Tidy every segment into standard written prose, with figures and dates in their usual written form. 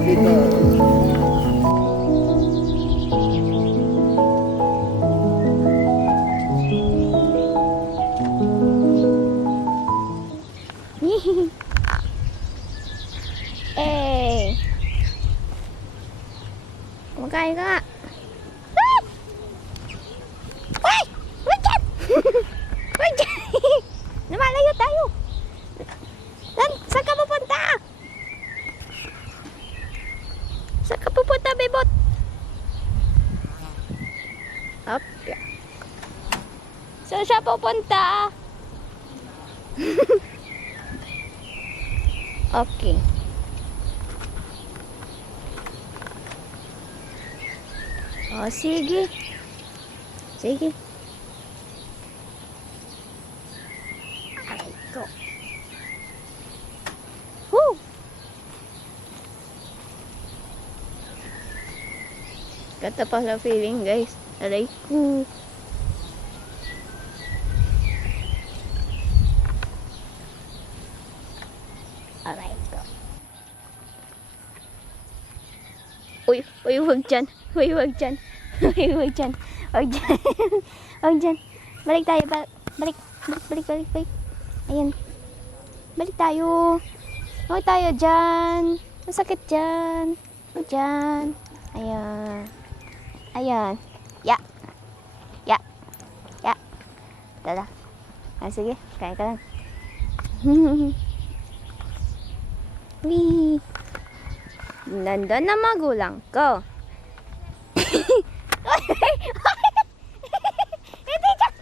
Sabi ko. Eh. Kumakain ka nga. Ay! Wait dyan! Wait dyan! Lumalayo tayo. Saan ka pupunta? Saan ka pupunta, bebot? Up. Saan siya pupunta? Okay. Oh, sige. Sige. Aray ko. Woo! Ganda pa sa feeling, guys. Aray ko. Aray ko. Uy, huwag dyan. Uy, huwag dyan. Uy, huwag dyan. Huwag dyan. Huwag dyan. Balik tayo. Balik. Ayan. Balik tayo. Huwag tayo dyan. Masakit dyan. Huwag dyan. Ayan. Ayan. Ya. Tara. Sige. Kain ka lang. Wee. Nandun na magulang ko. Hindi dyan.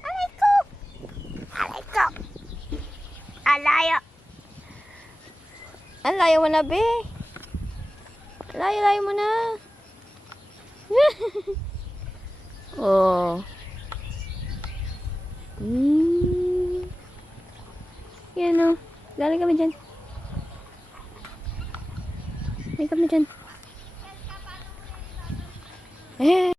Alay ko. Alayo. Alayo mo na, be. Alayo mo na. Oh. Yan o. Galing kami dyan. Galing kami dyan. Eh.